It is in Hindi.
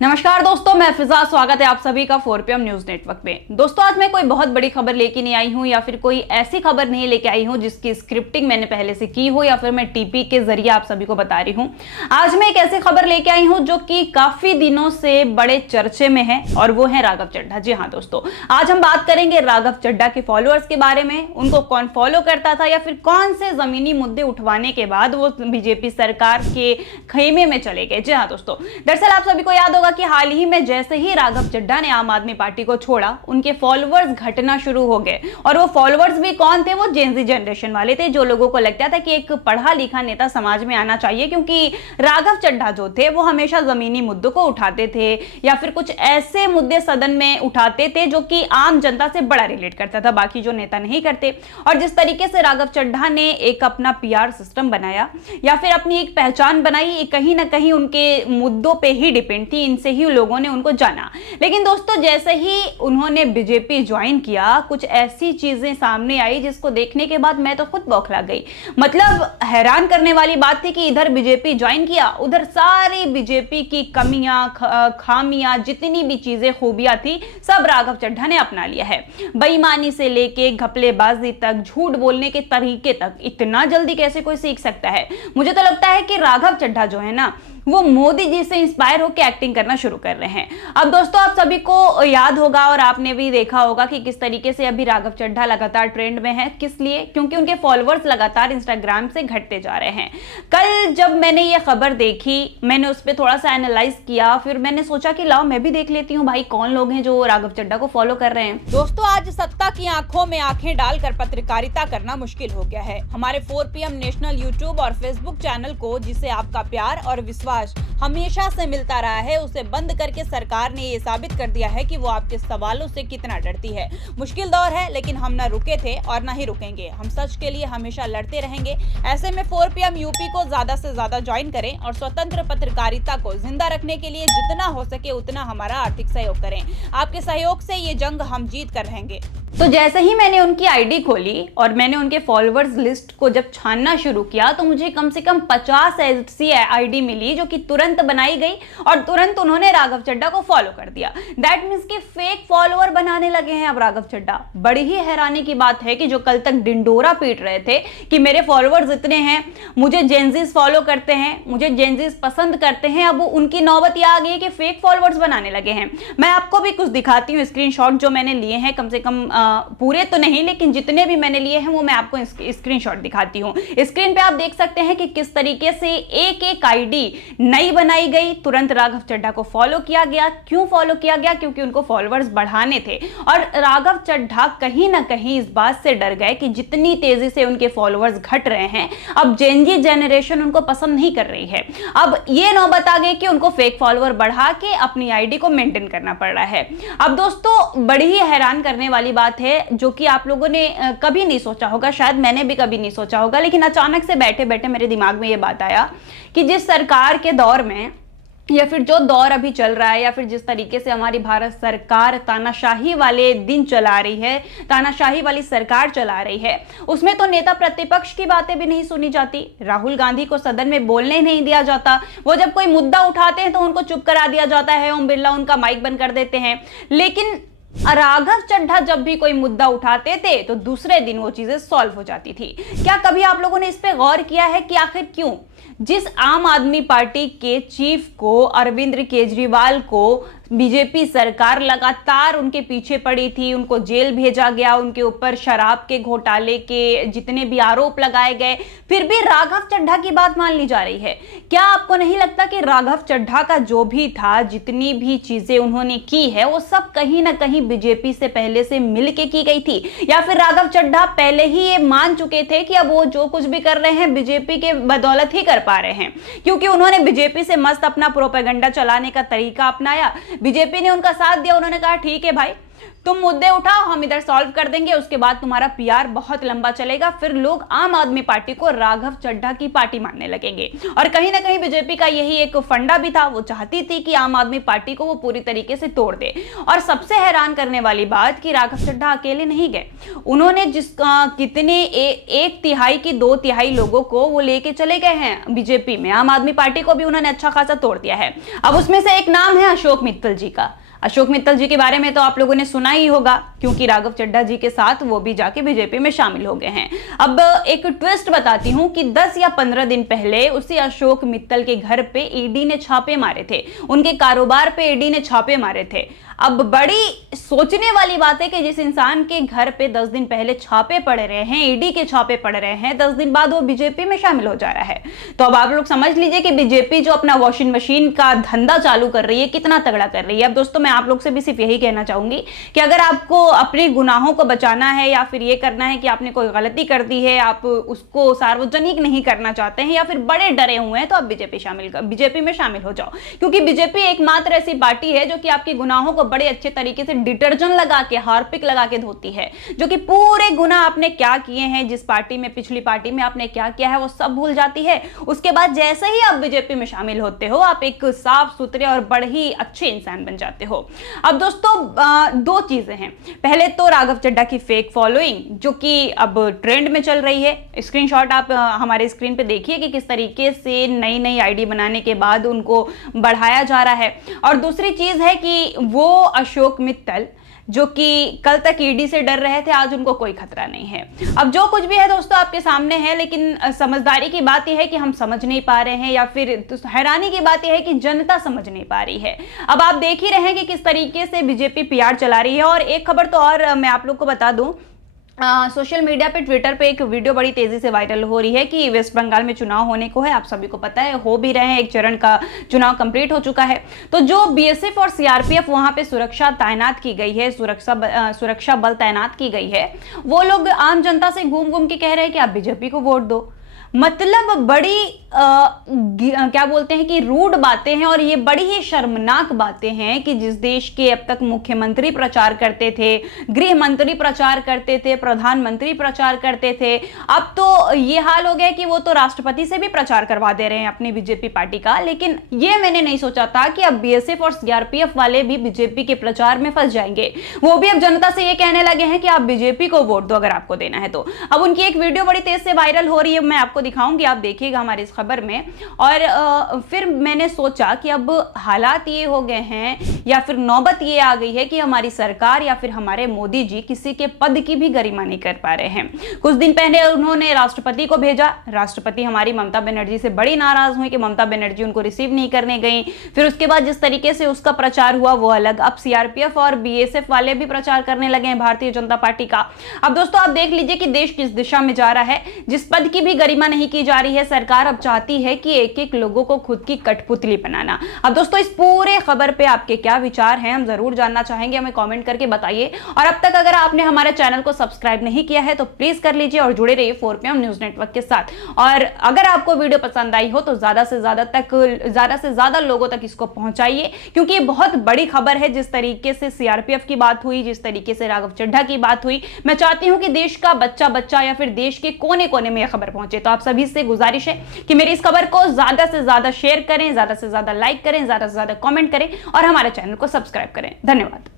नमस्कार दोस्तों, मैं फिजा। स्वागत है आप सभी का 4PM न्यूज नेटवर्क में। दोस्तों, आज मैं कोई बहुत बड़ी खबर लेके नहीं आई हूं या फिर कोई ऐसी खबर नहीं लेके आई हूं जिसकी स्क्रिप्टिंग मैंने पहले से की हो या फिर मैं टीपी के जरिए आप सभी को बता रही हूं। आज मैं एक ऐसी खबर लेके आई हूं जो कि काफी दिनों से बड़े चर्चे में है और वो है राघव चड्ढा। जी हाँ दोस्तों, आज हम बात करेंगे राघव चड्ढा के फॉलोअर्स के बारे में। उनको कौन फॉलो करता था या फिर कौन से जमीनी मुद्दे उठवाने के बाद वो बीजेपी सरकार के खेमे में चले गए। जी हाँ दोस्तों, दरअसल आप सभी को याद होगा कि हाल ही में जैसे ही राघव चड्ढा ने आम आदमी पार्टी को छोड़ा, उनके फॉलोअर्स घटना शुरू हो गए। और वो फॉलोअर्स भी कौन थे? वो जेनजी जनरेशन वाले थे, जो लोगों को लगता था कि एक पढ़ा लिखा नेता समाज में आना चाहिए, क्योंकि राघव चड्ढा जो थे वो हमेशा जमीनी मुद्दों को उठाते थे या फिर कुछ ऐसे मुद्दे सदन में उठाते थे जो कि आम जनता से बड़ा रिलेट करता था, बाकी जो नेता नहीं करते। और जिस तरीके से राघव चड्ढा ने एक अपना पीआर सिस्टम बनाया या फिर अपनी एक पहचान बनाई, कहीं ना कहीं उनके मुद्दों पे ही डिपेंड थी, इनसे ही लोगों ने उनको जाना। लेकिन दोस्तों, जैसे ही उन्होंने बीजेपी ज्वाइन किया, कुछ ऐसी चीजें सामने आई जिसको देखने के बाद मैं तो खुद बौखला गई। मतलब हैरान करने वाली बात थी कि इधर बीजेपी ज्वाइन किया, उधर सारी बीजेपी की कमियां, खामियां, जितनी भी चीजें, खूबियां थी, सब राघव चड्ढा ने अपना लिया है। बेईमानी से लेके घपलेबाजी तक, झूठ बोलने के तरीके तक, इतना जल्दी कैसे कोई सीख सकता है? मुझे तो लगता है कि राघव चड्ढा जो है ना, वो मोदी जी से इंस्पायर होकर एक्टिंग करना शुरू कर रहे हैं। अब दोस्तों, आप सभी को याद होगा और आपने भी देखा होगा कि किस तरीके से अभी राघव चड्ढा लगातार ट्रेंड में है। किस लिए? क्योंकि उनके फॉलोअर्स लगातार इंस्टाग्राम से घटते जा रहे हैं। कल जब मैंने ये खबर देखी, मैंने उस पर थोड़ा सा एनालाइज किया, फिर मैंने सोचा कि लाओ मैं भी देख लेती हूँ भाई कौन लोग हैं जो राघव चड्ढा को फॉलो कर रहे हैं। दोस्तों, आज सत्ता की आंखों में आंखें डालकर पत्रकारिता करना मुश्किल हो गया है। हमारे 4PM नेशनल यूट्यूब और फेसबुक चैनल को, जिसे आपका प्यार और विश्वास हमेशा से मिलता रहा है, उसे बंद करके सरकार ने ये साबित कर दिया है कि वो आपके सवालों से कितना डरती है। मुश्किल दौर है, लेकिन हम न रुके थे और न ही रुकेंगे। हम सच के लिए हमेशा लड़ते रहेंगे। ऐसे में 4PM यूपी को ज्यादा से ज्यादा ज्वाइन करें और स्वतंत्र पत्रकारिता को जिंदा रखने के लिए जितना हो सके उतना हमारा आर्थिक सहयोग करें। आपके सहयोग से ये जंग हम जीत कर रहेंगे। तो जैसे ही मैंने उनकी आईडी खोली और मैंने उनके फॉलोअर्स लिस्ट को जब छानना शुरू किया, तो मुझे कम से कम 50 ऐसी आईडी मिली जो कि तुरंत बनाई गई और तुरंत उन्होंने राघव चड्ढा को फॉलो कर दिया। दैट मींस कि फेक फॉलोअर बनाने लगे हैं अब राघव चड्ढा। बड़ी ही हैरानी की बात है कि जो कल तक डिंडोरा पीट रहे थे कि मेरे फॉलोअर्स इतने हैं, मुझे जेनजीज फॉलो करते हैं, मुझे जेनजीज पसंद करते हैं, अब उनकी नौबत यह आ गई है कि फेक फॉलोअर्स बनाने लगे हैं। मैं आपको भी कुछ दिखाती हूँ स्क्रीनशॉट जो मैंने लिए हैं, कम से कम पूरे तो नहीं लेकिन जितने भी मैंने लिए हैं वो मैं आपको स्क्रीनशॉट दिखाती हूं। स्क्रीन पे आप देख सकते हैं कि किस तरीके से एक एक आईडी नई बनाई गई, तुरंत राघव चड्ढा को फॉलो किया गया। क्यों फॉलो किया गया? क्योंकि उनको फॉलोअर्स बढ़ाने थे। और राघव चड्ढा कहीं ना कहीं इस बात से डर गए कि जितनी तेजी से उनके फॉलोअर्स घट रहे हैं, अब जेनजी जनरेशन उनको पसंद नहीं कर रही है। अब ये नौबत आ गई कि उनको फेक फॉलोअर बढ़ा के अपनी आईडी को मेंटेन करना पड़ रहा है। अब दोस्तों, बड़ी ही हैरान करने वाली बात है जो कि आप लोगों ने कभी नहीं सोचा होगा, शायद मैंने भी कभी नहीं सोचा होगा, लेकिन अचानक से बैठे बैठे मेरे दिमाग में ये बात आया कि जिस सरकार के दौर में या फिर जो दौर अभी चल रहा है या फिर जिस तरीके से हमारी भारत सरकार तानाशाही वाले दिन चला रही है, तानाशाही वाली सरकार चला रही है, उसमें तो नेता प्रतिपक्ष की बातें भी नहीं सुनी जाती। राहुल गांधी को सदन में बोलने नहीं दिया जाता। वो जब कोई मुद्दा उठाते हैं तो उनको चुप करा दिया जाता है, ओम बिरला उनका माइक बंद कर देते हैं। लेकिन राघव चड्ढा जब भी कोई मुद्दा उठाते थे तो दूसरे दिन वो चीजें सॉल्व हो जाती थी। क्या कभी आप लोगों ने इस पे गौर किया है कि आखिर क्यों जिस आम आदमी पार्टी के चीफ को, अरविंद केजरीवाल को, बीजेपी सरकार लगातार उनके पीछे पड़ी थी, उनको जेल भेजा गया, उनके ऊपर शराब के घोटाले के जितने भी आरोप लगाए गए, फिर भी राघव चड्ढा की बात मान ली जा रही है? क्या आपको नहीं लगता कि राघव चड्ढा का जो भी था, जितनी भी चीजें उन्होंने की है, वो सब कहीं ना कहीं बीजेपी से पहले से मिलके की गई थी? या फिर राघव चड्ढा पहले ही ये मान चुके थे कि अब वो जो कुछ भी कर रहे हैं बीजेपी के बदौलत ही कर पा रहे हैं, क्योंकि उन्होंने बीजेपी से मस्त अपना प्रोपेगेंडा चलाने का तरीका अपनाया, बीजेपी ने उनका साथ दिया, उन्होंने कहा ठीक है भाई तुम मुद्दे उठाओ, हम इधर सॉल्व कर देंगे, उसके बाद तुम्हारा पीआर बहुत लंबा चलेगा, फिर लोग आम आदमी पार्टी को राघव चड्ढा की पार्टी मानने लगेंगे। और कहीं ना कहीं बीजेपी का यही एक फंडा भी था, वो चाहती थी कि आम आदमी पार्टी को वो पूरी तरीके से तोड़ दे। और सबसे हैरान करने वाली बात कि राघव चड्ढा अकेले नहीं गए, उन्होंने कितने 1/3 की 2/3 लोगों को वो लेके चले गए हैं बीजेपी में। आम आदमी पार्टी को भी उन्होंने अच्छा खासा तोड़ दिया है। अब उसमें से एक नाम है अशोक मित्तल जी का। अशोक मित्तल जी के बारे में तो आप लोगों ने सुना ही होगा, क्योंकि राघव चड्ढा जी के साथ वो भी जाके बीजेपी में शामिल हो गए हैं। अब एक ट्विस्ट बताती हूं कि 10 या 15 दिन पहले उसी अशोक मित्तल के घर पे ईडी ने छापे मारे थे, उनके कारोबार पे ईडी ने छापे मारे थे। अब बड़ी सोचने वाली बात है कि जिस इंसान के घर पे 10 दिन पहले छापे पड़ रहे हैं, ईडी के छापे पड़ रहे हैं, 10 दिन बाद वो बीजेपी में शामिल हो जा रहा है। तो अब आप लोग समझ लीजिए कि बीजेपी जो अपना वॉशिंग मशीन का धंधा चालू कर रही है, कितना तगड़ा कर रही है। अब दोस्तों, मैं आप लोग से भी सिर्फ यही कहना चाहूंगी कि अगर आपको अपने गुनाहों को बचाना है, या फिर ये करना है कि आपने कोई गलती कर दी है, आप उसको सार्वजनिक नहीं करना चाहते हैं, या फिर बड़े डरे हुए हैं, तो आप बीजेपी में शामिल हो जाओ। क्योंकि बीजेपी एकमात्र ऐसी पार्टी है जो कि आपके गुनाहों को बड़े अच्छे तरीके से डिटर्जेंट लगा के, हार्पिक लगा के धोती है, जो कि पूरे गुनाह आपने क्या किए हैं, जिस पार्टी में, पिछली पार्टी में आपने क्या किया है, वो सब भूल जाती है। उसके बाद जैसे ही आप बीजेपी में शामिल होते हो, आप एक साफ सुथरे और बड़े ही अच्छे इंसान बन जाते हो। अब दोस्तों, दो चीजें हैं। पहले तो राघव चड्ढा की फेक फॉलोइंग, जो कि अब ट्रेंड में चल रही है। स्क्रीनशॉट आप हमारे स्क्रीन पे देखिए कि किस तरीके से नई नई आईडी बनाने के बाद उनको बढ़ाया जा रहा है। और दूसरी चीज है कि वो अशोक मित्तल, जो कि कल तक ईडी से डर रहे थे, आज उनको कोई खतरा नहीं है। अब जो कुछ भी है दोस्तों आपके सामने है, लेकिन समझदारी की बात यह है कि हम समझ नहीं पा रहे हैं, या फिर हैरानी की बात यह है कि जनता समझ नहीं पा रही है। अब आप देख ही रहे हैं कि किस तरीके से बीजेपी पीआर चला रही है। और एक खबर तो और मैं आप लोग को बता दूं, सोशल मीडिया पे, ट्विटर पे एक वीडियो बड़ी तेजी से वायरल हो रही है कि वेस्ट बंगाल में चुनाव होने को है। आप सभी को पता है, हो भी रहे हैं, एक चरण का चुनाव कंप्लीट हो चुका है। तो जो बीएसएफ और सीआरपीएफ वहां पे सुरक्षा तैनात की गई है, सुरक्षा बल तैनात की गई है, वो लोग आम जनता से घूम घूम के कह रहे हैं कि आप बीजेपी को वोट दो। मतलब बड़ी क्या बोलते हैं कि रूड बातें हैं, और ये बड़ी ही शर्मनाक बातें हैं कि जिस देश के अब तक मुख्यमंत्री प्रचार करते थे, गृह मंत्री प्रचार करते थे, प्रधानमंत्री प्रचार करते थे, अब तो ये हाल हो गया कि वो तो राष्ट्रपति से भी प्रचार करवा दे रहे हैं अपनी बीजेपी पार्टी का। लेकिन ये मैंने नहीं सोचा था कि अब बीएसएफ और सीआरपीएफ वाले भी बीजेपी के प्रचार में फंस जाएंगे। वो भी अब जनता से ये कहने लगे हैं कि आप बीजेपी को वोट दो अगर आपको देना है तो। अब उनकी एक वीडियो बड़ी तेज से वायरल हो रही है, मैं आपको दिखाऊंगी, आप देखिएगा हमारी इस खबर में। और फिर मैंने सोचा कि अब हालात ये हो गए हैं, या फिर नौबत ये आ गई है कि हमारी सरकार या फिर हमारे मोदी जी किसी के पद की भी गरिमा नहीं कर पा रहे हैं। कुछ दिन पहले उन्होंने राष्ट्रपति को भेजा, राष्ट्रपति हमारी ममता बनर्जी से बड़ी नाराज हुई कि ममता बनर्जी उनको रिसीव नहीं करने गई। फिर उसके बाद जिस तरीके से उसका प्रचार हुआ वो अलग। अब सीआरपीएफ और बीएसएफ वाले भी प्रचार करने लगे हैं भारतीय जनता पार्टी का। अब दोस्तों, आप देख लीजिए कि देश किस दिशा में जा रहा है। जिस पद की भी गरिमा नहीं की जा रही है, सरकार अब चाहती है कि एक एक लोगों को खुद की कठपुतली बनाना। अब दोस्तों, इस पूरे खबर पे आपके क्या विचार हैं, हम जरूर जानना चाहेंगे, हमें कमेंट करके बताइए। और अब तक अगर आपने हमारे चैनल को सब्सक्राइब नहीं किया है तो प्लीज कर लीजिए और जुड़े रहिए 4PM न्यूज नेटवर्क के साथ। और अगर आपको वीडियो पसंद आई हो तो ज्यादा से ज्यादा लोगों तक इसको पहुंचाइए, क्योंकि ये बहुत बड़ी खबर है। जिस तरीके से सीआरपीएफ की बात हुई, जिस तरीके से राघव चड्ढा की बात हुई, मैं चाहती हूं कि देश का बच्चा बच्चा या फिर देश के कोने कोने में यह खबर पहुंचे। तो आप सभी से गुजारिश है कि मेरी इस खबर को ज्यादा से ज्यादा शेयर करें, ज्यादा से ज्यादा लाइक करें, ज्यादा से ज्यादा कमेंट करें और हमारे चैनल को सब्सक्राइब करें। धन्यवाद।